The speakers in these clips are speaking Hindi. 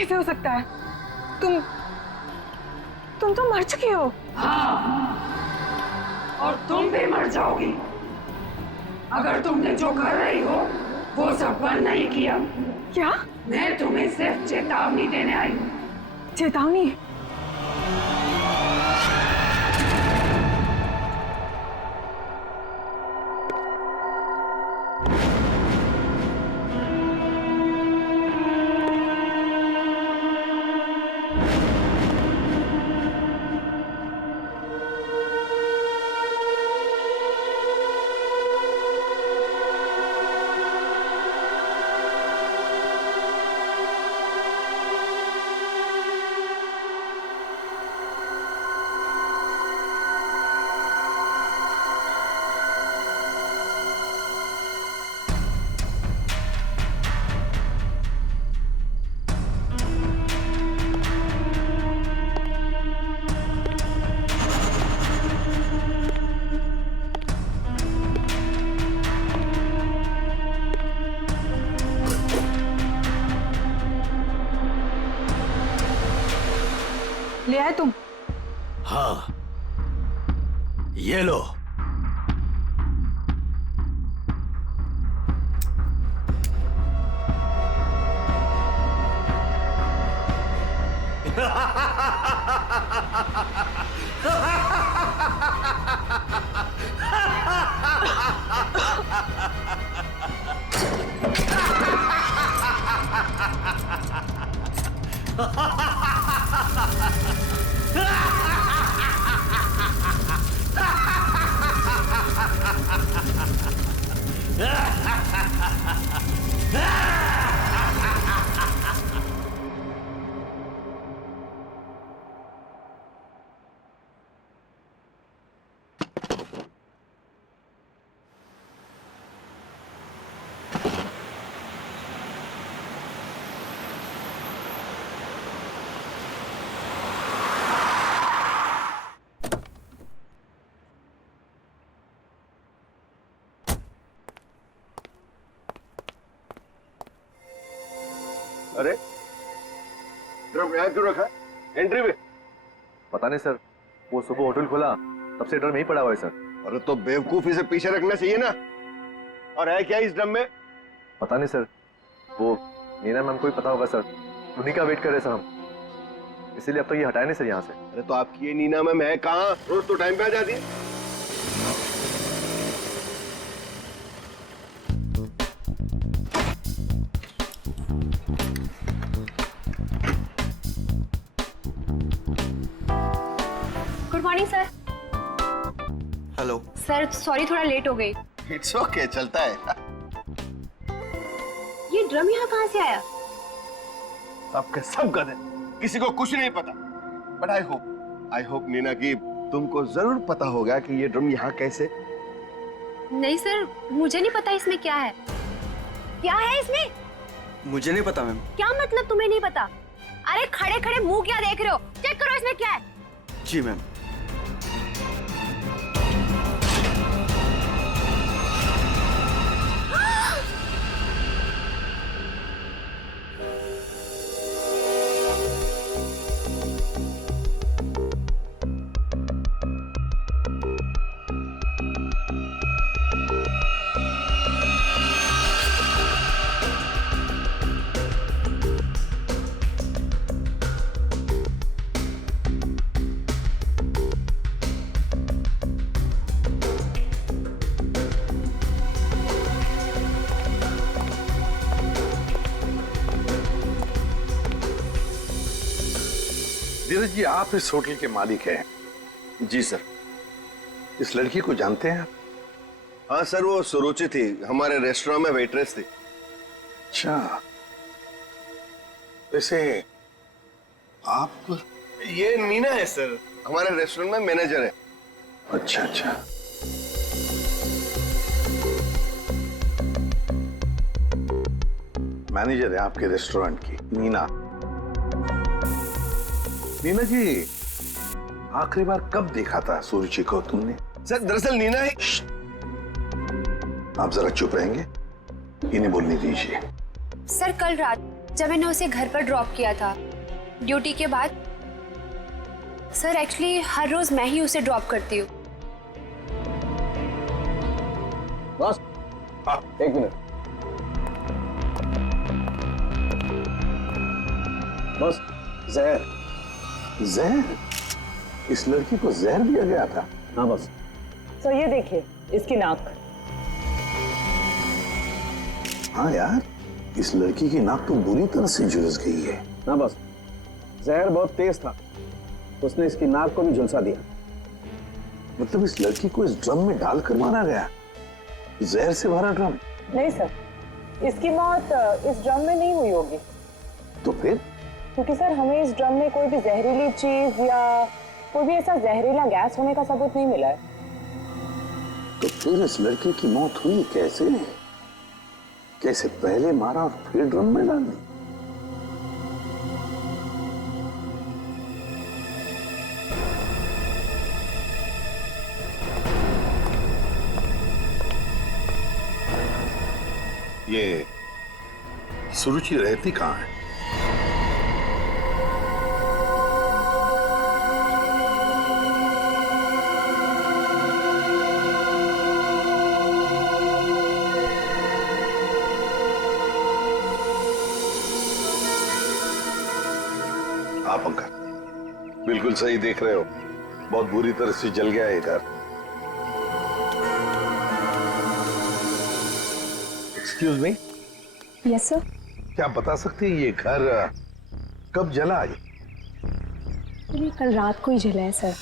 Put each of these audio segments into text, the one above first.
कैसे हो सकता है? तुम तो मर चुके हो। हाँ, और तुम भी मर जाओगी अगर तुमने जो कर रही हो वो सब बंद नहीं किया। क्या? मैं तुम्हें सिर्फ चेतावनी देने आई हूँ। चेतावनी? ले आए तुम? हाँ, ये लो। अरे ड्रम यहाँ क्यों रखा? एंट्री में? पता नहीं सर, वो सुबह होटल खोला तब से ड्रम यहीं पड़ा हुआ है सर। अरे तो बेवकूफी से पीछे रखना चाहिए ना। और है क्या इस ड्रम में? पता नहीं सर, वो नीना मैम को ही पता होगा सर, उन्हीं का वेट कर रहे सर हम, इसीलिए अब तक ये हटाए नहीं सर यहाँ से। अरे तो आपकी ये नीना मैम है कहाँ? रोज तो टाइम पे आ जाती है। Good morning sir. Hello sir sorry थोड़ा लेट हो गई। इट्स ओके, चलता है। ये ड्रम यहाँ कहाँ से आया? सबके सब गधे, किसी को कुछ नहीं पता। बट आई होप नीना की तुमको जरूर पता होगा कि ये ड्रम यहाँ कैसे। नहीं सर, मुझे नहीं पता इसमें क्या है। क्या है इसमें? मुझे नहीं पता मैम। क्या मतलब तुम्हें नहीं पता? अरे खड़े खड़े मुंह क्या देख रहे हो? चेक करो इसमें क्या है। जी मैम। धीरज जी, आप इस होटल के मालिक हैं? जी सर। इस लड़की को जानते हैं आप? हाँ सर, वो सुरुचि थी, हमारे रेस्टोरेंट में वेट्रेस थी। अच्छा, वैसे आप? ये नीना है सर, हमारे रेस्टोरेंट में मैनेजर है। अच्छा अच्छा। मैनेजर है आपके रेस्टोरेंट की, नीना। नीना जी, आखिरी बार कब देखा था सुरुचि को तुमने? सर दरअसल नीना है। आप जरा चुप रहेंगे, इन्हें बोलने दीजिए। सर कल रात जब मैंने उसे घर पर ड्रॉप किया था ड्यूटी के बाद। सर एक्चुअली हर रोज मैं ही उसे ड्रॉप करती हूँ। बस एक मिनट। बस जहर। जहर? इस लड़की को जहर दिया गया था? हाँ बस। तो ये देखिए इसकी नाक। हाँ यार, इस लड़की की नाक तो बुरी तरह से झुलस गई है। हाँ बस, जहर बहुत तेज था, उसने इसकी नाक को भी झुलसा दिया। मतलब इस लड़की को इस ड्रम में डालकर मारा गया? जहर से भरा ड्रम? नहीं सर, इसकी मौत इस ड्रम में नहीं हुई होगी। तो फिर? क्योंकि सर हमें इस ड्रम में कोई भी जहरीली चीज या कोई भी ऐसा जहरीला गैस होने का सबूत नहीं मिला है। तो फिर इस लड़की की मौत हुई कैसे? कैसे पहले मारा और फिर ड्रम में डाल दी? ये सुरुचि रहती कहाँ है? आप अंकल बिल्कुल सही देख रहे हो, बहुत बुरी तरह से जल गया है घर। Excuse me. Yes sir. क्या आप बता सकते हैं ये घर कब जला? ये कल रात को ही जला है सर,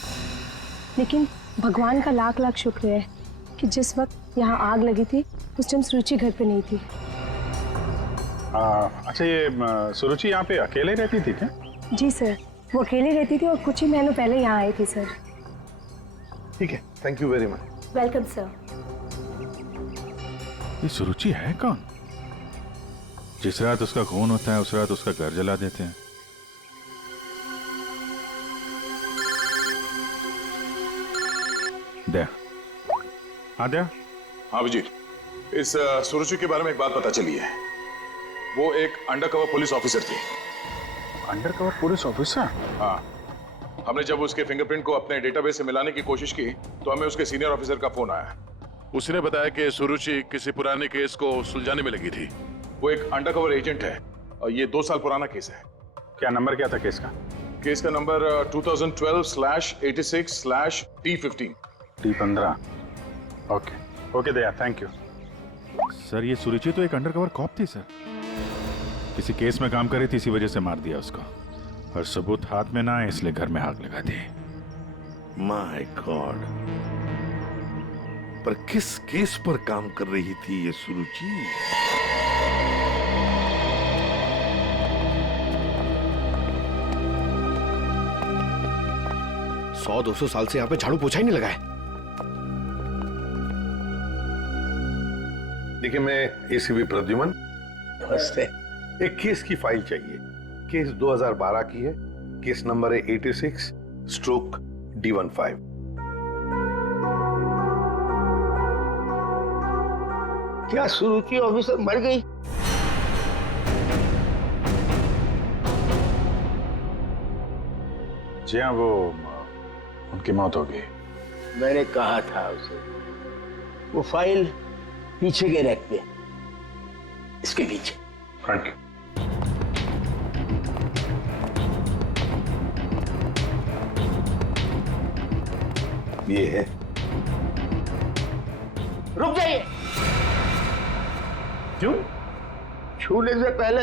लेकिन भगवान का लाख लाख शुक्र है कि जिस वक्त यहाँ आग लगी थी उस टाइम सुरुचि घर पे नहीं थी। अच्छा, ये सुरुचि यहाँ पे अकेले रहती थी क्या? जी सर, वो अकेले रहती थी और कुछ ही महीनों पहले यहाँ आई थी सर। ठीक है, thank you very much. Welcome sir. ये सुरुचि है कौन? जिस रात उसका खून होता है उस रात उसका घर जला देते हैं। दया। हाँ दया। हाँ विजय, इस सुरुचि के बारे में एक बात पता चली है। वो एक अंडरकवर पुलिस ऑफिसर थी। Undercover police officer? हाँ, हमने जब उसके फिंगरप्रिंट को अपने डेटाबेस से मिलाने की कोशिश की तो हमें उसके सीनियर ऑफिसर का फोन आया। उसने बताया कि सुरुचि किसी पुराने केस को सुलझाने में लगी थी। वो एक अंडरकवर एजेंट है और ये 2 साल पुराना केस है। क्या नंबर क्या था केस का? केस का number 2012/86/T15। T15। Okay Daya, thank you. Sir ये सुरुचि तो एक अंडरकवर कॉप थी सर। किसी केस में काम कर रही थी, इसी वजह से मार दिया उसको, और सबूत हाथ में ना आए इसलिए घर में आग लगा दी। माय गॉड, पर किस केस पर काम कर रही थी ये सुरुचि? सौ 200 साल से यहाँ पे झाड़ू पोछा ही नहीं लगा है। देखिए, मैं एसीपी प्रद्युमन। नमस्ते। एक केस की फाइल चाहिए। केस 2012 की है, केस नंबर है 86/D15। क्या सुरुचि ऑफिसर मर गई? जी हाँ, वो उनकी मौत हो गई। मैंने कहा था उसे, वो फाइल पीछे के रैक पे, इसके पीछे। Thank you. ये है। रुक जाइए। क्यों? छूने से पहले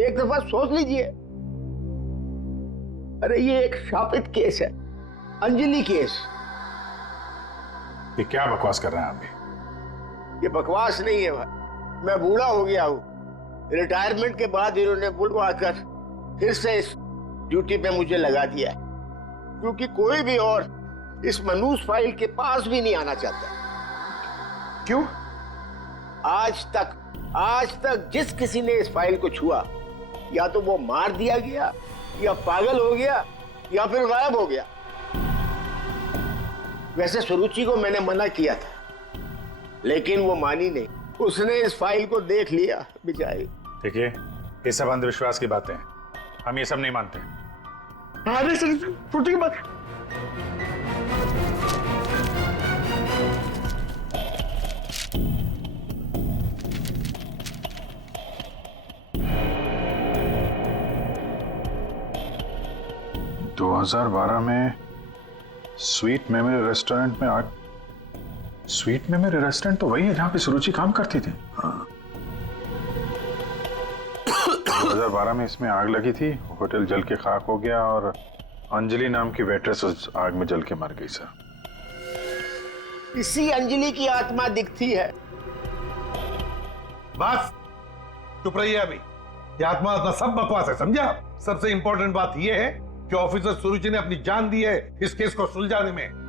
एक दफा सोच लीजिए। अरे ये एक शापित केस है, अंजलि केस। ये क्या बकवास कर रहे हैं आप भी? ये बकवास नहीं है भाई, मैं बूढ़ा हो गया हूँ। रिटायरमेंट के बाद इन्होंने बुलवा कर फिर से इस ड्यूटी पे मुझे लगा दिया है, क्योंकि कोई भी और इस मनूस फाइल के पास भी नहीं आना चाहता। क्यों? आज तक जिस किसी ने इस फाइल को छुआ, या तो वो मार दिया गया, या पागल हो गया, या फिर गायब हो गया। वैसे सुरुचि को मैंने मना किया था, लेकिन वो मानी नहीं। उसने इस फाइल को देख लिया बेचारी। देखिए, ये सब अंधविश्वास की बातें हैं, हम ये सब नहीं मानते। अरे सर छोटी की बात। दो 2012 में स्वीट मेमोरी रेस्टोरेंट में आग। स्वीट मेमोरी रेस्टोरेंट तो वही है जहां पे सुरुचि काम करती थी। हाँ। 2012 में इसमें आग लगी थी, होटल जल के खाक हो गया और अंजलि नाम की वेट्रेस उस आग में जल के मर गई सर। इसी अंजलि की आत्मा दिखती है। बस चुप रहिए अभी। ये आत्मा आत्मा सब बकवास है, समझा? सबसे इंपॉर्टेंट बात यह है कि ऑफिसर सुरुचि ने अपनी जान दी है इस केस को सुलझाने में।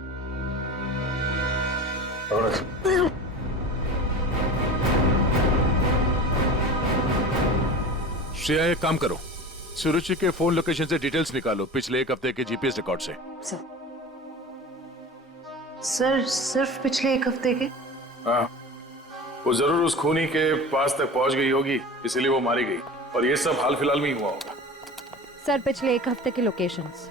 श्रेया, एक काम करो, सुरुचि के फोन लोकेशन से डिटेल्स निकालो पिछले एक हफ्ते के जीपीएस रिकॉर्ड से। सर सिर्फ पिछले एक हफ्ते के? हाँ, वो जरूर उस खूनी के पास तक पहुंच गई होगी, इसीलिए वो मारी गई, और ये सब हाल फिलहाल में ही हुआ होगा। सर पिछले एक हफ्ते के लोकेशंस।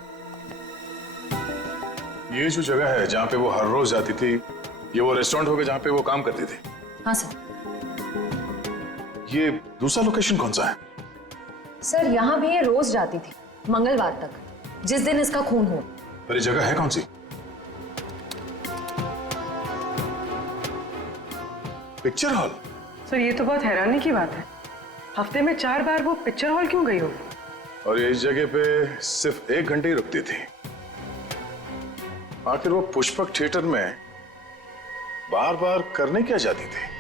ये जो जगह है जहाँ पे वो हर रोज जाती थी, ये वो रेस्टोरेंट होगा जहाँ पे वो काम करती थी? हाँ सर। ये दूसरा लोकेशन कौन सा है? सर यहाँ भी ये रोज जाती थी, मंगलवार तक, जिस दिन इसका खून हुआ। पर ये जगह है कौन सी? Picture hall. सर ये तो बहुत हैरानी की बात है, हफ्ते में 4 बार वो पिक्चर हॉल क्यों गई होगी? और ये इस जगह पे सिर्फ 1 घंटे ही रुकती थी। आखिर वो पुष्पक थिएटर में बार बार करने क्या जाती थी?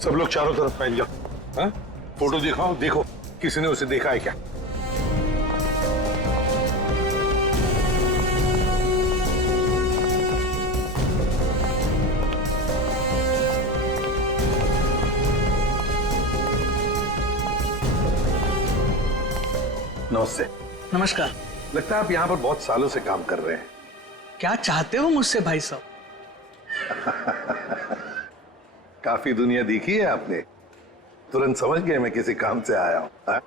सब लोग चारों तरफ फैल जाओ। हाँ? फोटो दिखाओ, देखो किसी ने उसे देखा है क्या? नमस्ते। नमस्कार। लगता है आप यहाँ पर बहुत सालों से काम कर रहे हैं। क्या चाहते हो मुझसे भाई साहब? काफी दुनिया देखी है आपने, तुरंत समझ गए मैं किसी काम से आया हूं। हाँ?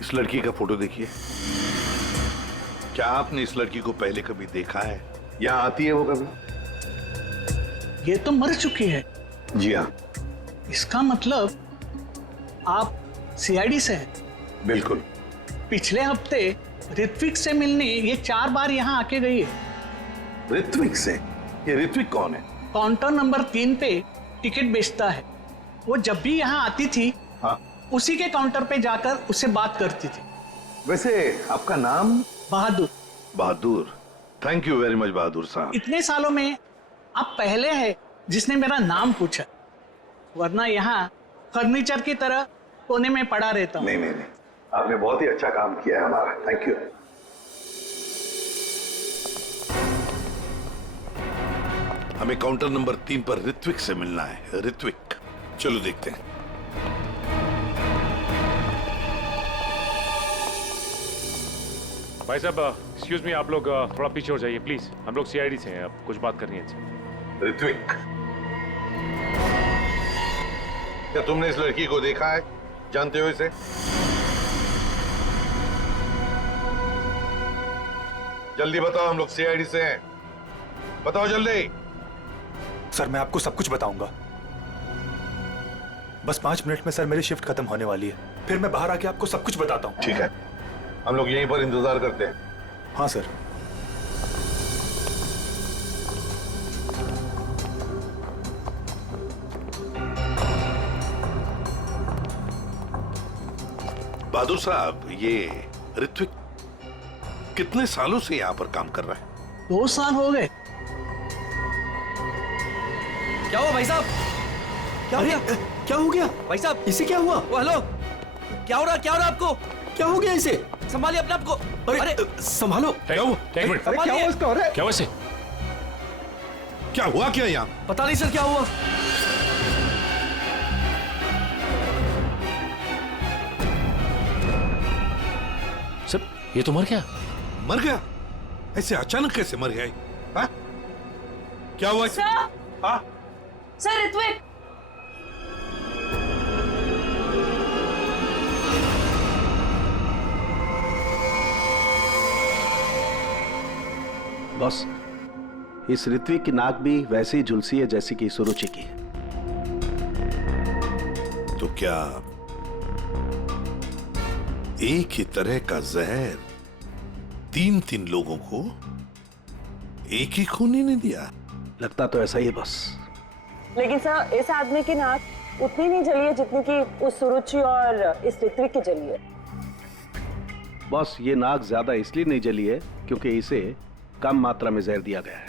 इस लड़की का फोटो देखिए। क्या आपने इस लड़की को पहले कभी देखा है? यहाँ आती है वो कभी? ये तो मर चुकी है। जी हाँ। इसका मतलब आप सीआईडी से हैं? बिल्कुल। पिछले हफ्ते ऋत्विक से मिलने ये 4 बार यहाँ आके गई है। ऋत्विक से? ये ऋत्विक कौन है? काउंटर नंबर 3 पे टिकट बेचता है। वो जब भी यहाँ आती थी, हाँ, उसी के काउंटर पे जाकर उससे बात करती थी। वैसे आपका नाम? बहादुर। बहादुर, थैंक यू वेरी मच बहादुर साहब। इतने सालों में आप पहले हैं जिसने मेरा नाम पूछा, वरना यहाँ फर्नीचर की तरह कोने में पड़ा रहता हूँ। नहीं नहीं नहीं, आपने बहुत ही अच्छा काम किया है हमारा, थैंक यू। हमें काउंटर नंबर 3 पर ऋत्विक से मिलना है। ऋत्विक, चलो देखते हैं। भाई साहब, एक्सक्यूज मी, आप लोग थोड़ा पीछे हो जाइए प्लीज। हम लोग सीआईडी से हैं, अब कुछ बात करनी है इनसे। ऋत्विक, क्या तुमने इस लड़की को देखा है? जानते हो इसे? जल्दी बताओ, हम लोग सीआईडी से हैं। बताओ जल्दी। सर मैं आपको सब कुछ बताऊंगा, बस 5 मिनट में सर मेरी शिफ्ट खत्म होने वाली है, फिर मैं बाहर आके आपको सब कुछ बताता हूँ। ठीक है, हम लोग यहीं पर इंतजार करते हैं। हाँ सर। बहादुर साहब, ये ऋत्विक कितने सालों से यहाँ पर काम कर रहा है? 2 साल हो गए। क्या हुआ भाई साहब? क्या हो गया? क्या हो गया भाई साहब? इसे क्या हुआ? हेलो, क्या हो रहा? क्या हो रहा आपको? क्या हो गया इसे? संभालिए अपने आप को। अरे संभालो। क्या हुआ? एक मिनट, क्या हुआ इसका? अरे क्या हुआ इसे? क्या हुआ क्या यहाँ? पता नहीं सर क्या हुआ। ये तो मर गया। मर गया? ऐसे अचानक कैसे मर गया? हाँ? क्या हुआ? हाँ? सर ऋत्विक, बॉस, इस ऋत्विक की नाक भी वैसी झुलसी है जैसी कि सुरुचि की। तो क्या एक ही तरह का जहर तीन तीन लोगों को एक ही खूनी ने दिया? लगता तो ऐसा ही है बॉस। लेकिन सर, इस आदमी की नाक उतनी नहीं जली है जितनी कि उस सुरुचि और इस ऋत्विक की जली है। बॉस, ये नाक ज्यादा इसलिए नहीं जली है क्योंकि इसे कम मात्रा में जहर दिया गया है।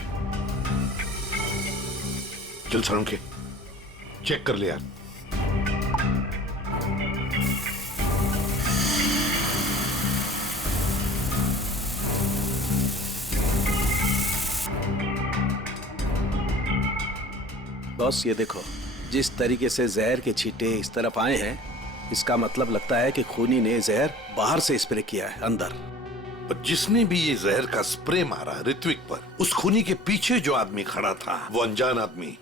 चल सर, उनके चेक कर ले यार। बॉस, ये देखो, जिस तरीके से जहर के छींटे इस तरफ आए हैं, इसका मतलब लगता है कि खूनी ने जहर बाहर से स्प्रे किया है अंदर। पर जिसने भी ये जहर का स्प्रे मारा ऋत्विक पर, उस खूनी के पीछे जो आदमी खड़ा था, वो अनजान आदमी,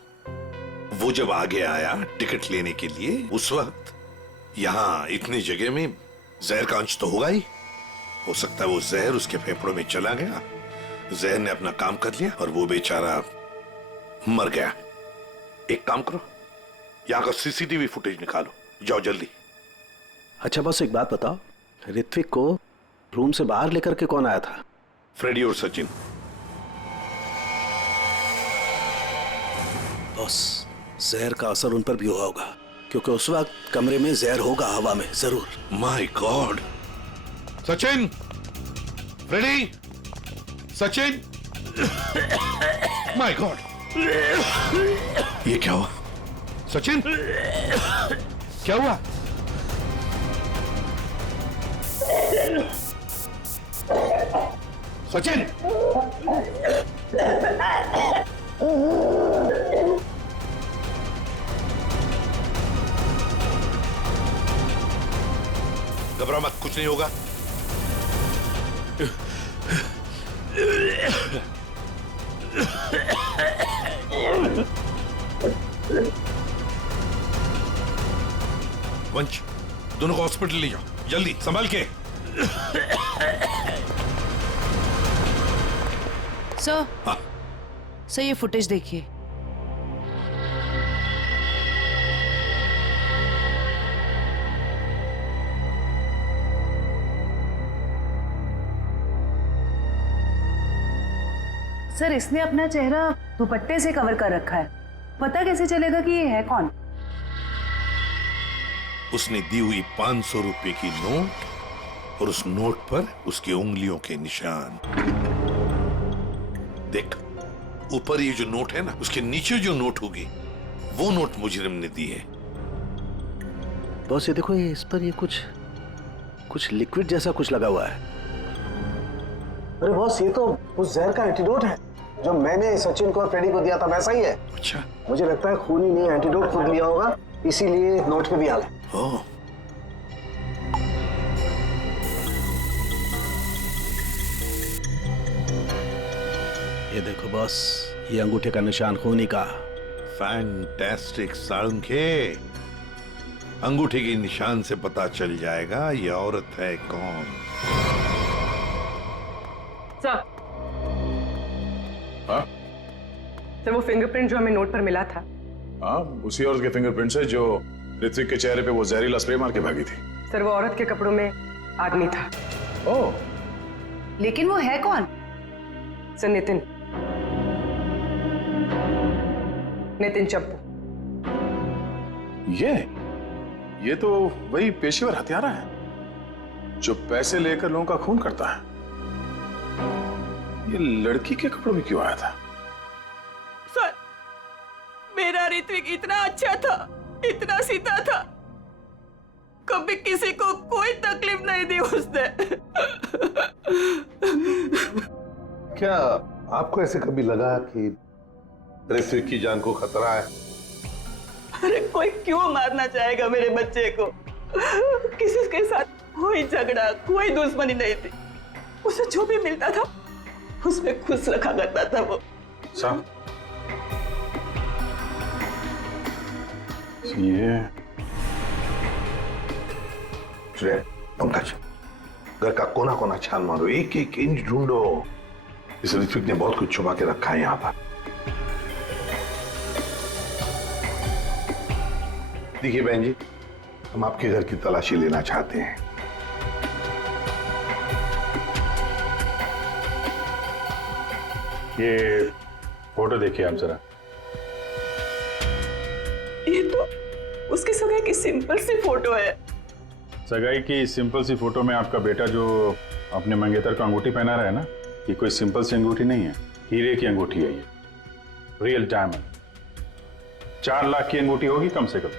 वो जब आगे आया टिकट लेने के लिए, उस वक्त यहाँ इतनी जगह में जहर का अंश तो होगा ही। हो सकता है वो जहर उसके फेफड़ों में चला गया, जहर ने अपना काम कर लिया और वो बेचारा मर गया। एक काम करो, यहाँ का सीसीटीवी फुटेज निकालो, जाओ जल्दी। अच्छा बॉस, एक बात बताओ, ऋत्विक को रूम से बाहर लेकर के कौन आया था? फ्रेडी और सचिन। बॉस, जहर का असर उन पर भी हुआ होगा क्योंकि उस वक्त कमरे में जहर होगा हवा में जरूर। My god! Sachin, Freddie, Sachin, my god! ये क्या हुआ? सचिन, क्या हुआ? सचिन! घबरा मत, कुछ नहीं होगा। वंश, दोनों को हॉस्पिटल ले जाओ जल्दी, संभाल के। सर, सर ये फुटेज देखिए। सर, इसने अपना चेहरा दुपट्टे से कवर कर रखा है, पता कैसे चलेगा कि ये है कौन? उसने दी हुई 500 रुपए की नोट और उस नोट पर उसकी उंगलियों के निशान। देख, ऊपर ये जो नोट है ना, उसके नीचे जो नोट होगी वो नोट मुजरिम ने दी है। बॉस, ये देखो, ये इस पर ये कुछ लिक्विड जैसा कुछ लगा हुआ है। अरे बॉस, ये तो उस जहर का एंटीडोट है जो मैंने सचिन को और फ्रेडी को दिया था, वैसा ही है। अच्छा, मुझे लगता है खूनी ने एंटीडोट खुद लिया होगा, इसीलिए नोट पे भी आ गया। ओह, ये देखो बॉस, ये अंगूठे का निशान खूनी का। फैंटास्टिक साळुंखे। अंगूठे के निशान से पता चल जाएगा ये औरत है कौन। सर, हाँ? सर, वो फिंगरप्रिंट जो हमें नोट पर मिला था, हाँ, उसी औरत के फिंगरप्रिंट्स है जो ऋत्विक के चेहरे पे वो जहरीला स्प्रे मार के भागी थी। सर, वो औरत के कपड़ों में आदमी था। ओह, लेकिन वो है कौन? सर, नितिन चप्पू। ये तो वही पेशेवर हत्यारा है जो पैसे लेकर लोगों का खून करता है। ये लड़की के कपड़ों में क्यों आया था? सर, मेरा ऋत्विक इतना अच्छा था, इतना सीधा था, कभी किसी को कोई तकलीफ नहीं दी उसने। क्या आपको ऐसे कभी लगा कि ऋत्विक की जान को खतरा है? अरे कोई क्यों मारना चाहेगा मेरे बच्चे को? किसी के साथ कोई झगड़ा, कोई दुश्मनी नहीं थी, उसे जो भी मिलता था उसमें खुश रखा करता था वो। साहब ये पंकज, घर का कोना कोना छान मारो, एक एक इंच ढूंढो। इस ऋत्विक ने बहुत कुछ छुपा के रखा है यहाँ पर। देखिए बहन जी, हम आपके घर की तलाशी लेना चाहते हैं। ये फोटो देखिए आप जरा। ये तो उसकी सगाई की सिंपल सी फोटो है। सगाई की सिंपल सी फोटो में आपका बेटा जो अपने मंगेतर को अंगूठी पहना रहा है ना, ये कोई सिंपल सी अंगूठी नहीं है, हीरे की अंगूठी है ये, रियल डायमंड। 4 लाख की अंगूठी होगी कम से कम।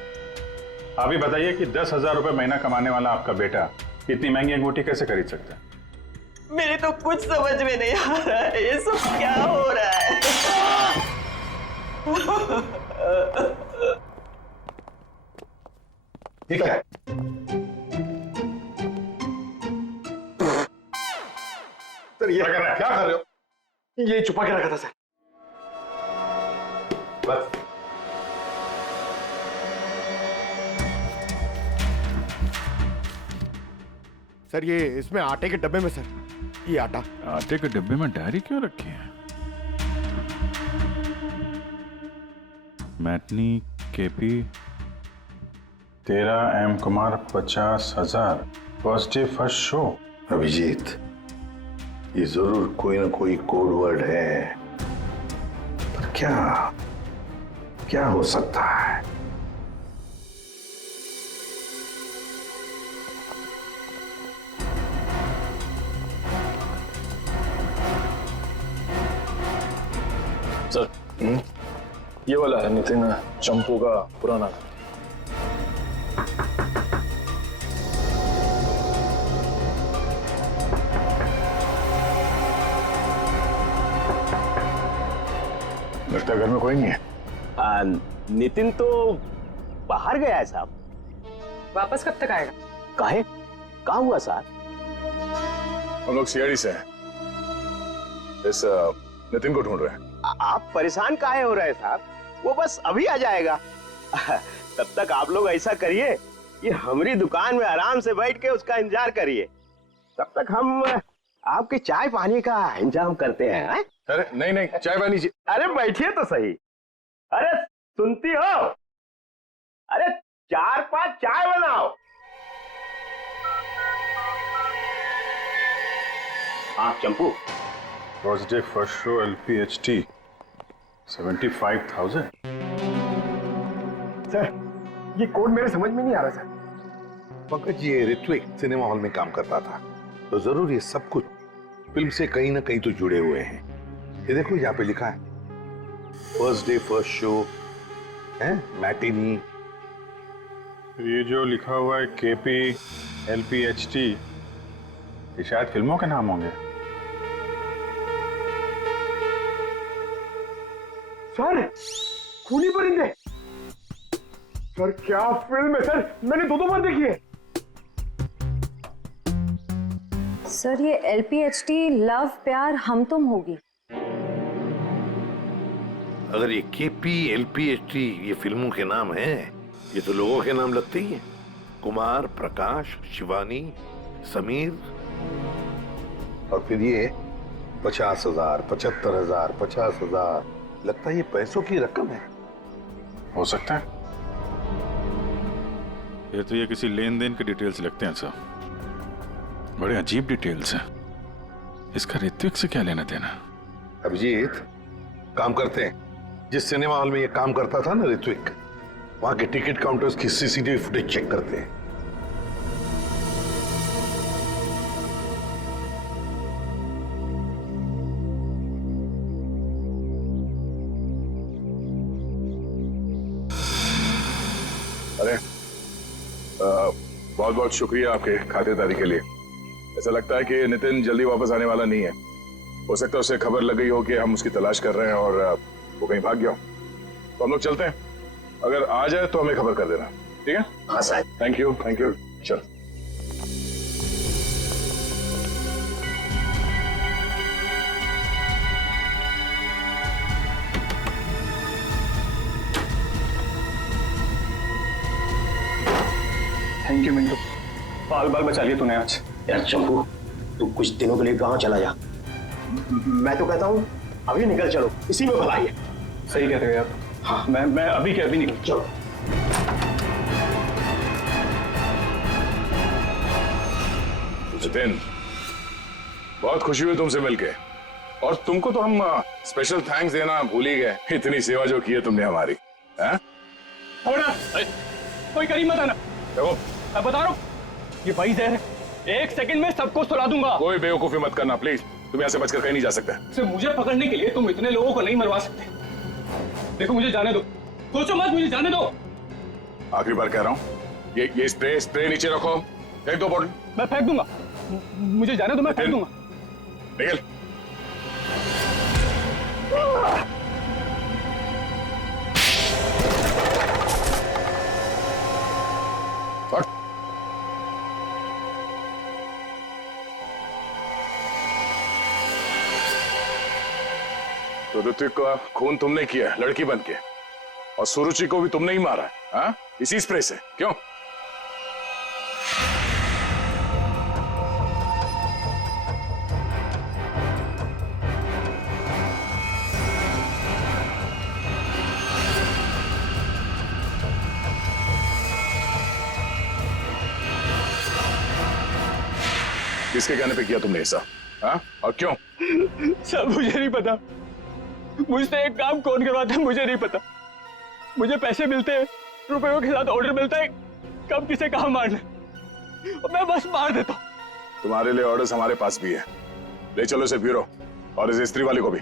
आप ही बताइए कि 10,000 रुपए महीना कमाने वाला आपका बेटा इतनी महंगी अंगूठी कैसे खरीद सकता है? मेरे तो कुछ समझ में नहीं आ रहा है, ये सब क्या हो रहा है? ठीक है, सर ये क्या कर रहे हो? ये छुपा के रखा था सर। बस सर ये इसमें आटे के डब्बे में सर, ये आटा। आटे के डब्बे में डायरी क्यों रखी है? Matinee KP 13 M Kumar 50,000 first day first show. Abhijit, ये जरूर कोई ना कोई कोड वर्ड है, पर क्या क्या हो सकता है? सर, ये वाला है नितिन चंपू का पुराना। लगता है घर में कोई नहीं है। नितिन तो बाहर गया है साहब। वापस कब तक आएगा? काहे? कहाँ हुआ साहब? हम लोग सीआईडी से हैं, इस नितिन को ढूंढ रहे हैं। आप परेशान काहे हो रहे हैं साहब? वो बस अभी आ जाएगा। तब तक आप लोग ऐसा करिए कि हमारी दुकान में आराम से बैठ के उसका इंतजार करिए, तब तक हम आपके चाय पानी का इंतजाम करते हैं। अरे नहीं नहीं, चाय पानी जी। अरे बैठिए तो सही। अरे सुनती हो? अरे 4-5 चाय बनाओ। हाँ Champu, first day first show LPHT 75,000। Sir ये कोड मेरे समझ में नहीं आ रहा सर। पंकज, ये ऋत्विक सिनेमा हॉल में काम करता था, तो जरूर ये सब कुछ फिल्म से कहीं ना कहीं तो जुड़े हुए हैं। ये देखो यहाँ पे लिखा है फर्स्ट डे फर्स्ट शो है, मैटिनी। ये जो लिखा हुआ है KP LPHT, ये शायद फिल्मों के नाम होंगे। सर खूनी परिंदे, सर क्या फिल्म है सर, मैंने 2 बार देखी है। सर ये LPHT लव प्यार हम तुम होगी। अगर ये KP LPHT ये फिल्मों के नाम हैं, ये तो लोगों के नाम लगते ही हैं। कुमार, प्रकाश, शिवानी, समीर, और फिर ये 50,000, 75,000, 50,000, लगता है ये पैसों की रकम है। हो सकता है। ये तो ये किसी लेन देन के डिटेल्स लगते हैं सर, बड़े अजीब डिटेल्स हैं। इसका ऋत्विक से क्या लेना देना? अभिजीत, काम करते हैं, जिस सिनेमा हॉल में ये काम करता था ना ऋत्विक, वहां के टिकट काउंटर्स की CCTV फुटेज चेक करते हैं। अरे बहुत बहुत शुक्रिया आपके खातिरदारी के लिए। ऐसा लगता है कि नितिन जल्दी वापस आने वाला नहीं है। हो सकता है उसे खबर लग गई हो कि हम उसकी तलाश कर रहे हैं और वो कहीं भाग गया हो। तो हम लोग चलते हैं, अगर आ जाए तो हमें खबर कर देना, ठीक है? हाँ साहब। थैंक यू चल। थैंक यू मिंटू, बाल बाल बचा लिया तूने आज। यार चंपू, तू कुछ दिनों के लिए गांव चला जा। मैं तो कहता हूँ अभी निकल चलो, इसी में भलाई है। सही कह रहे हो यार। हाँ, मैं अभी के अभी निकल। चलो। जितेन, बहुत खुशी हुई तुमसे मिलके, और तुमको तो हम स्पेशल थैंक्स देना भूल ही गए, इतनी सेवा जो की है तुमने हमारी। कोई करीब मत आना। देखो, मैं बता रहा हूँ, ये वही जहर है, एक सेकंड में सबको सुला दूंगा। कोई बेवकूफी मत करना प्लीज, तुम यहाँ से बचकर कहीं नहीं जा सकते। सिर्फ मुझे पकड़ने के लिए तुम इतने लोगों को नहीं मरवा सकते। देखो मुझे जाने दो, सोचो मत, मुझे जाने दो। आखिरी बार कह रहा हूँ, ये स्प्रे नीचे रखो, फेंक दो बोतल। मैं फेंक दूंगा, मुझे जाने दो, मैं फेंक दूंगा। निकल। तो ऋत्विक का खून तुमने किया लड़की बन के, और सुरुचि को भी तुमने ही मारा, हाँ? इसी स्प्रे से, क्यों? किसके कहने पे किया तुमने ऐसा, हाँ? और क्यों? सब मुझे नहीं पता, मुझसे एक काम कौन करवाता है मुझे नहीं पता। मुझे पैसे मिलते हैं, रुपयों के साथ ऑर्डर मिलता है कब किसे कहाँ मारना, और मैं बस मार देता हूँ। तुम्हारे लिए ऑर्डर्स हमारे पास भी है, ले चलो इसे ब्यूरो, और इस स्त्री वाले को भी।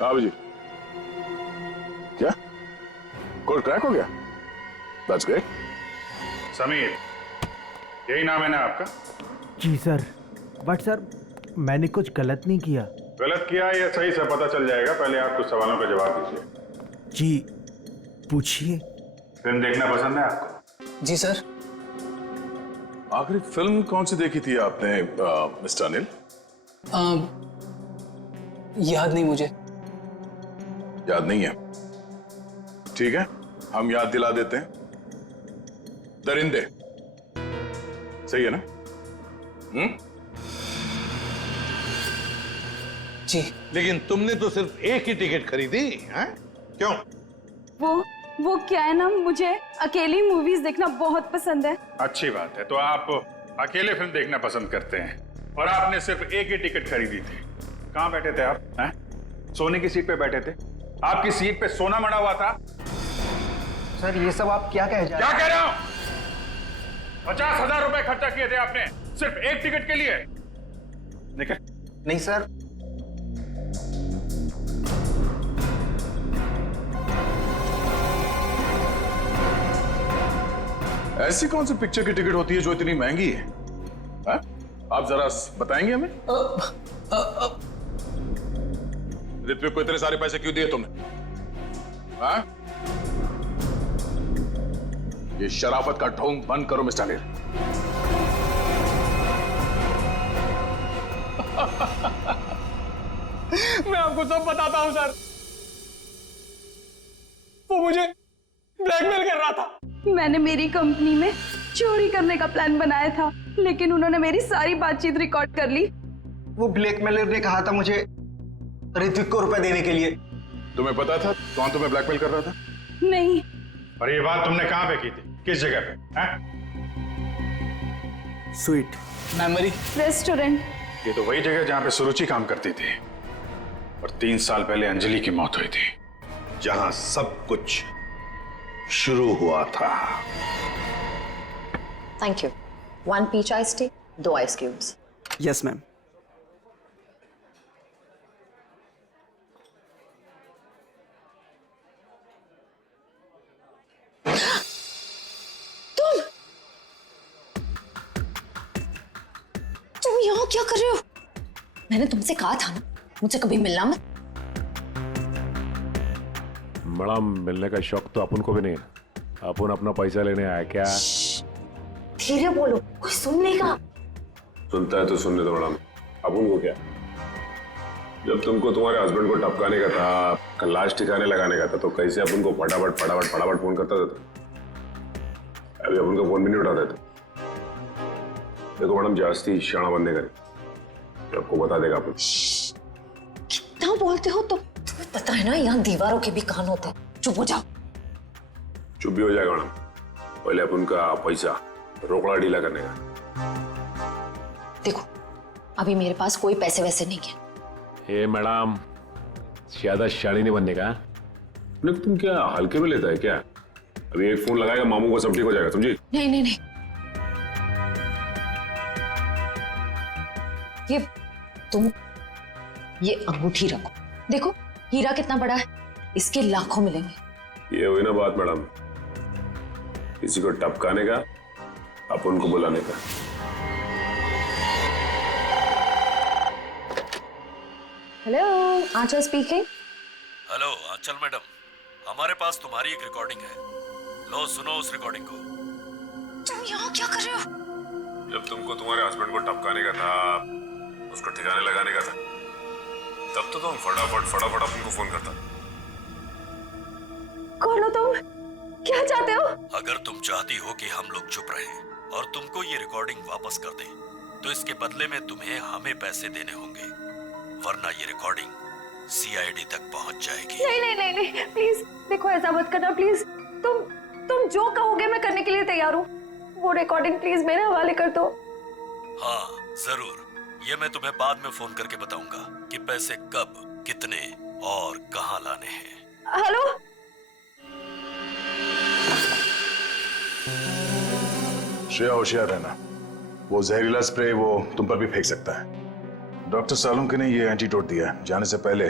हाँ जी, क्या कोड क्रैक हो गया? That's great. समीर, यही नाम है ना आपका? जी सर, बट सर मैंने कुछ गलत नहीं किया। गलत किया या सही से पता चल जाएगा, पहले आप कुछ सवालों का जवाब दीजिए। जी पूछिए। फिल्म देखना पसंद है आपको? जी सर। आखिरी फिल्म कौन सी देखी थी आपने मिस्टर अनिल? याद नहीं मुझे। याद नहीं है? ठीक है, हम याद दिला देते हैं। दरिंदे, सही है ना? जी। लेकिन तुमने तो सिर्फ एक ही टिकट खरीदी, हैं? क्यों? वो क्या है ना, मुझे अकेली मूवीज देखना बहुत पसंद है। अच्छी बात है, तो आप अकेले फिल्म देखना पसंद करते हैं, और आपने सिर्फ एक ही टिकट खरीदी थी। कहाँ बैठे थे आप, हैं? सोने की सीट पे बैठे थे? आपकी सीट पे सोना मड़ा हुआ था? सर ये सब आप क्या कह क्या कह रहे हो? 50,000 रुपए खर्चा किए थे आपने सिर्फ एक टिकट के लिए। निकल। नहीं सर। ऐसी कौन सी पिक्चर की टिकट होती है जो इतनी महंगी है? हा? आप जरा बताएंगे हमें? ऋत्विक को इतने सारे पैसे क्यों दिए तुमने? हा? ये शराफत का ढोंग बंद करो मिस्टर अनिल। मैं आपको सब बताता हूं सर, वो मुझे ब्लैकमेल कर रहा था। मैंने मेरी कंपनी में चोरी करने का प्लान बनाया था, लेकिन उन्होंने मेरी सारी बातचीत रिकॉर्ड कर ली। वो ब्लैकमेलर ने कहा था मुझे ऋत्विक को रुपए देने के लिए। तुम्हें पता था कौन तुम्हें ब्लैकमेल कर रहा था? नहीं। और ये बात तुमने कहां पे की थी, किस जगह पे? Sweet memory restaurant. ये तो वही जगह जहां पे सुरुचि काम करती थी, और 3 साल पहले अंजलि की मौत हुई थी। जहां सब कुछ शुरू हुआ था। Thank you. 1 peach ice tea, 2 ice cubes. Yes ma'am. तुम यहाँ क्या कर रहे हो? मैंने तुमसे कहा था ना, मुझसे कभी मिलना मत। मैडम, मिलने का शौक तो अपन को भी नहीं है, अपन अपना पैसा लेने आया क्या? धीरे बोलो, कोई सुन लेगा। सुनता है तो सुनने दो मैडम, अब उनको क्या? जब तुमको तुम्हारे हस्बैंड को टपकाने का था, लाश ठिकाने लगाने का था, तो कैसे अपन को फटाफट फटाफट फटाफट फोन करता था? अभी अपन को फोन भी नहीं उठाते थे। देखो मैडम, जास्ती शाणा बनने करें, आपको बता देगा अपन। कितना बोलते हो तुम? तुम्हें पता है ना यहाँ दीवारों के भी कान होते हैं। चुप हो जाओ। चुप भी हो जाएगा मैडम, पहले अपन का पैसा रोकड़ा ढीला करने का। देखो अभी मेरे पास कोई पैसे वैसे नहीं है। ए मैडम, ज्यादा शाड़ी नहीं बनने का। नहीं, तुम क्या हल्के में लेता है क्या? अभी एक फोन लगाएगा मामू को, सब ठीक हो जाएगा, समझी? नहीं नहीं नहीं, ये अंगूठी रखो। देखो हीरा कितना बड़ा है, इसके लाखों मिलेंगे। ये हुई ना बात मैडम, किसी को टपकाने का, अपन को बुलाने का। हेलो, आंचल स्पीकिंग। हेलो आंचल मैडम, हमारे पास तुम्हारी एक रिकॉर्डिंग है, लो सुनो उस रिकॉर्डिंग को। तुम यहाँ क्या कर रहे हो? जब तुमको तुम्हारे हस्बैंड को टपकाने का था, उसको ठिकाने लगाने का था, तब तो तुम फटाफट फटाफट अपन को फोन करता। कौन हो तुम? क्या चाहते हो? अगर तुम चाहती हो कि हम लोग चुप रहें और तुमको ये रिकॉर्डिंग वापस कर दें, तो इसके बदले में तुम्हें हमें पैसे देने होंगे, वरना ये रिकॉर्डिंग सीआईडी तक पहुंच जाएगी। नहीं नहीं नहीं नहीं, प्लीज देखो ऐसा मत करना प्लीज। तुम जो कहोगे मैं करने के लिए तैयार हूँ। वो रिकॉर्डिंग प्लीज मेरे हवाले कर दो। हाँ जरूर, ये मैं तुम्हें बाद में फोन करके बताऊंगा कि पैसे कब, कितने और कहाँ लाने हैं। हेलो, श्रेया होशियार रहना, वो जहरीला स्प्रे वो तुम पर भी फेंक सकता है। डॉक्टर सालुंके ने ये एंटीडोट दिया, जाने से पहले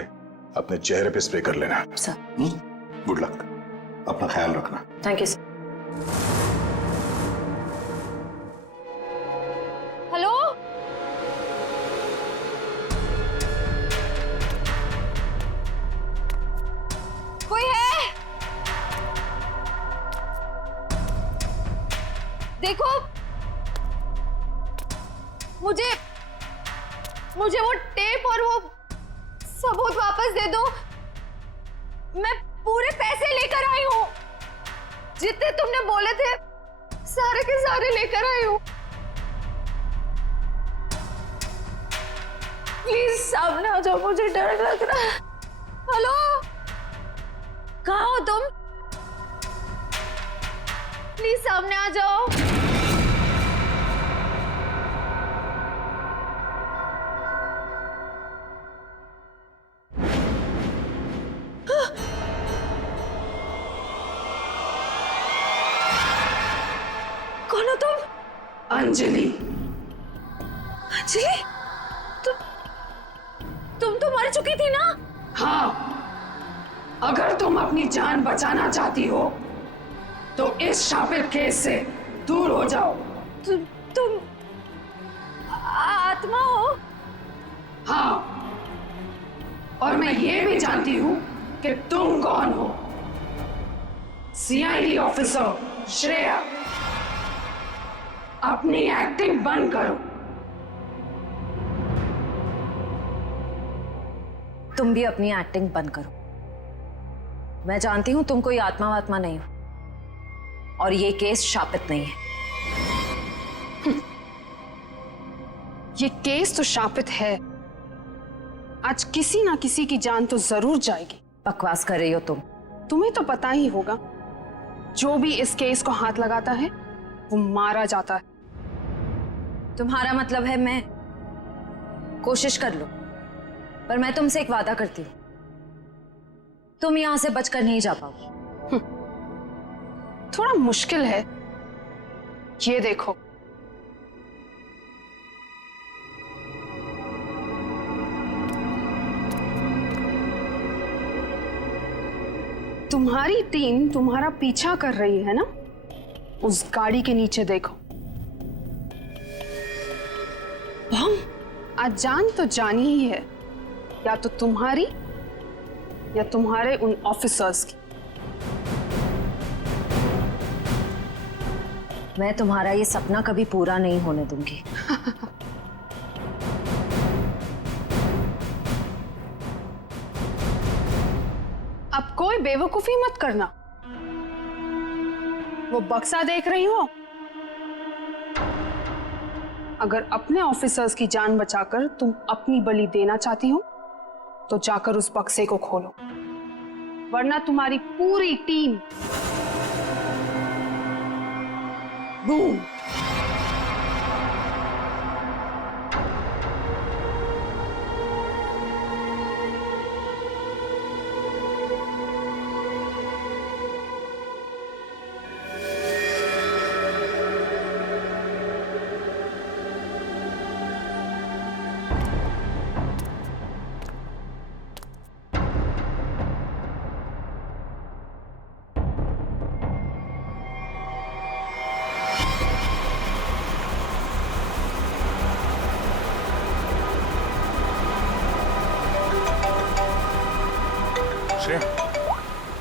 अपने चेहरे पे स्प्रे कर लेना। गुड लक, अपना ख्याल रखना। Thank you sir. हेलो, कोई है? देखो मुझे वो टेप और वो सबूत वापस दे दो। मैं पूरे पैसे लेकर आई हूँ, जितने तुमने बोले थे सारे के सारे लेकर आई हूँ। प्लीज सामने आ जाओ, मुझे डर लग रहा है। हेलो, कहाँ हो तुम? प्लीज सामने आ जाओ। कौन हो तुम? अंजलि। अंजलि, तुम तो मर चुकी थी ना? हाँ, अगर तुम अपनी जान बचाना चाहती हो तो इस शापित केस से दूर हो जाओ। तुम आत्मा हो? हाँ, और मैं ये भी जानती हूँ कि तुम कौन हो। सीआईडी ऑफिसर श्रेया, अपनी एक्टिंग बंद करो। तुम भी अपनी एक्टिंग बंद करो। मैं जानती हूं तुम कोई आत्मा वात्मा नहीं हो, और ये केस शापित नहीं है। ये केस तो शापित है। आज किसी ना किसी की जान तो जरूर जाएगी। बकवास कर रही हो तुम। तुम्हें तो पता ही होगा, जो भी इस केस को हाथ लगाता है वो मारा जाता है। तुम्हारा मतलब है मैं कोशिश कर लूं, पर मैं तुमसे एक वादा करती हूं, तुम यहां से बचकर नहीं जा पाओगी। थोड़ा मुश्किल है। ये देखो, तुम्हारी टीम तुम्हारा पीछा कर रही है ना? उस गाड़ी के नीचे देखो। बम। आज जान तो जानी ही है, या तो तुम्हारी या तुम्हारे उन ऑफिसर्स की। मैं तुम्हारा ये सपना कभी पूरा नहीं होने दूंगी। कोई बेवकूफी मत करना। वो बक्सा देख रही हो? अगर अपने ऑफिसर्स की जान बचाकर तुम अपनी बलि देना चाहती हो तो जाकर उस बक्से को खोलो, वरना तुम्हारी पूरी team boom.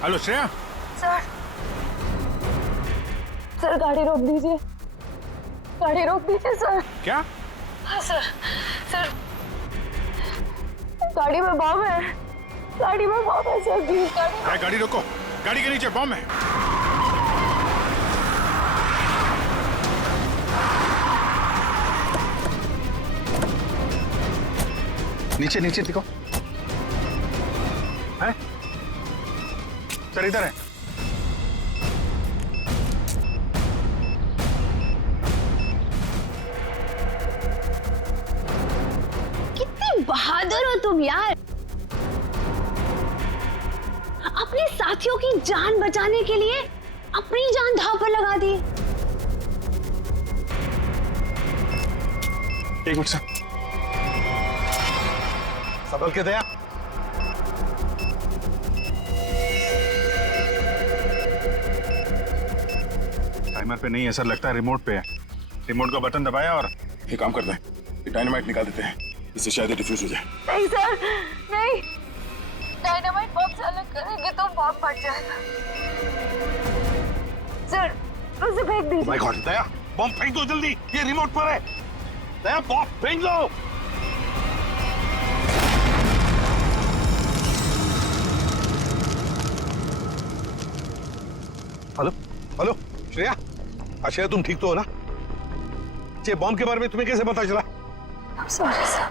Hello Shreya. Sir गाड़ी रोक दीजिए, गाड़ी रोक दीजिए सर। क्या? हाँ सर, गाड़ी में बम है, गाड़ी में बम है सर, प्लीज गाड़ी रोको, गाड़ी के नीचे बम है। नीचे नीचे दिखो। है सर, इधर है। कितनी बहादुर हो तुम यार, अपने साथियों की जान बचाने के लिए अपनी जान दांव पर लगा दी। एक मिनट सर, संभल के दया। टाइमर पे नहीं है सर, लगता है रिमोट पे है। रिमोट का बटन दबाया और ये काम करते हैं, ये डायनामाइट निकाल देते हैं, इससे शायद डिफ्यूज हो जाए। नहीं सर, नहीं, डायनामाइट बम से अलग करेंगे तो बम फट जाएगा। सर उसे फेंक दीजिए। माय गॉड, दया बम फेंक दो जल्दी, ये रिमोट पर है। दया बम फेंक दो। हेलो हेलो श्रेया, श्रेया तुम ठीक तो हो ना? ये बॉम्ब के बारे में तुम्हें कैसे पता चला? I'm sorry sir,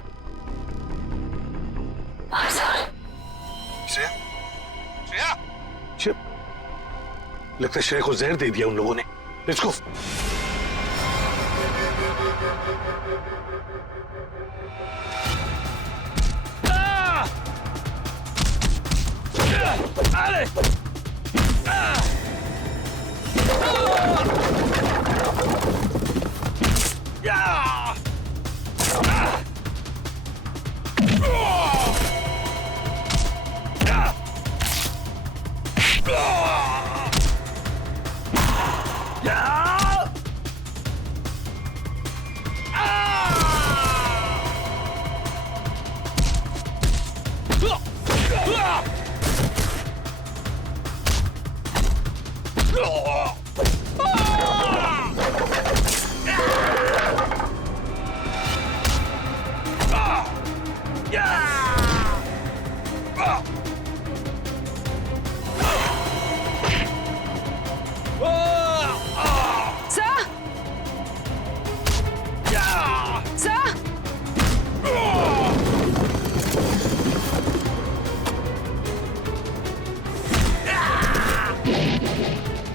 I'm sorry। Shreya, Shreya, लगता है श्रेया को जहर दे दिया उन लोगों ने। Let's go. अरे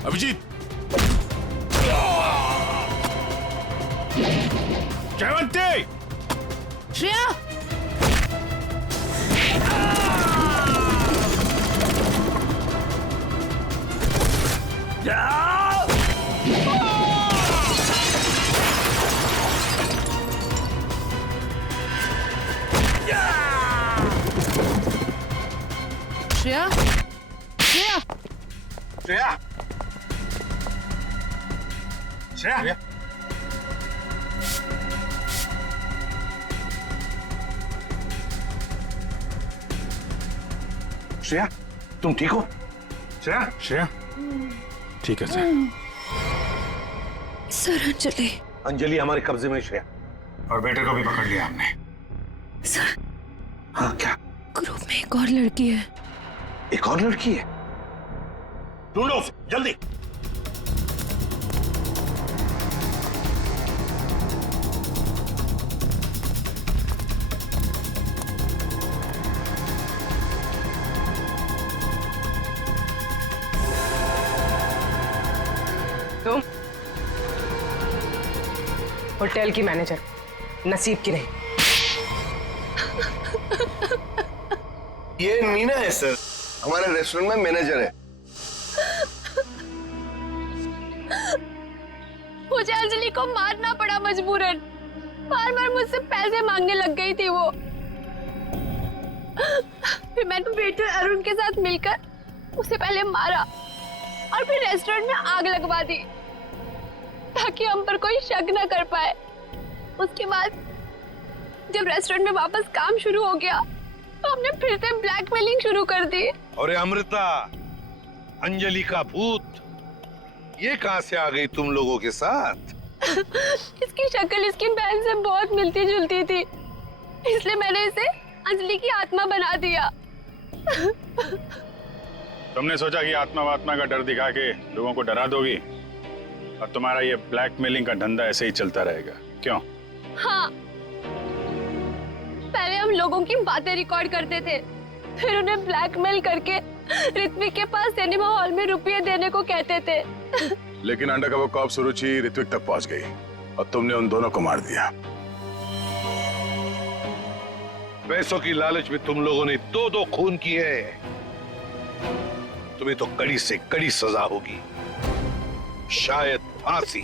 अभिजीत, जयवंती, श्रेया, श्रेया, श्रेया, श्रेया, श्रेया, श्रेया तुम ठीक हो? श्रेया, श्रेया ठीक है सर। सर अंजलि, अंजलि हमारे कब्जे में। श्रेया और बेटे को भी पकड़ लिया हमने। सर हाँ क्या? ग्रुप में एक और लड़की है। एक और लड़की है? ढूंढो उसे, जल्दी। तुम होटल की मैनेजर, नसीब की नहीं। ये मीना है सर, हमारे रेस्टोरेंट में मैनेजर है। मुझे अंजलि को मारना पड़ा मजबूरन। बार बार मुझसे पैसे मांगने लग गई थी वो। फिर मैंने वेटर अरुण के साथ मिलकर उसे पहले मारा और फिर रेस्टोरेंट में आग लगवा दी ताकि हम पर कोई शक न कर पाए। उसके बाद जब रेस्टोरेंट में वापस काम शुरू हो गया तो हमने फिर से ब्लैकमेलिंग शुरू कर दी। अरे अमृता, अंजलि का भूत ये कहां से आ गई तुम लोगों के साथ? इसकी शक्ल इसकी बहन से बहुत मिलती जुलती थी, इसलिए मैंने इसे अंजलि की आत्मा बना दिया। तुमने सोचा कि आत्मा वात्मा का डर दिखा के लोगों को डरा दोगी और तुम्हारा ये ब्लैकमेलिंग का धंधा ऐसे ही चलता रहेगा, क्यों? हाँ, पहले हम लोगों की बातें रिकॉर्ड करते थे, फिर उन्हें ब्लैकमेल करके ऋत्विक के पास सिनेमा हॉल में रुपये देने को कहते थे। लेकिन अंडरकवर कॉप सुरुचि ऋत्विक तक पहुंच गई और तुमने उन दोनों को मार दिया। पैसों की लालच में तुम लोगों ने दो खून किए। तुम्हें तो कड़ी से कड़ी सजा होगी, शायद फांसी।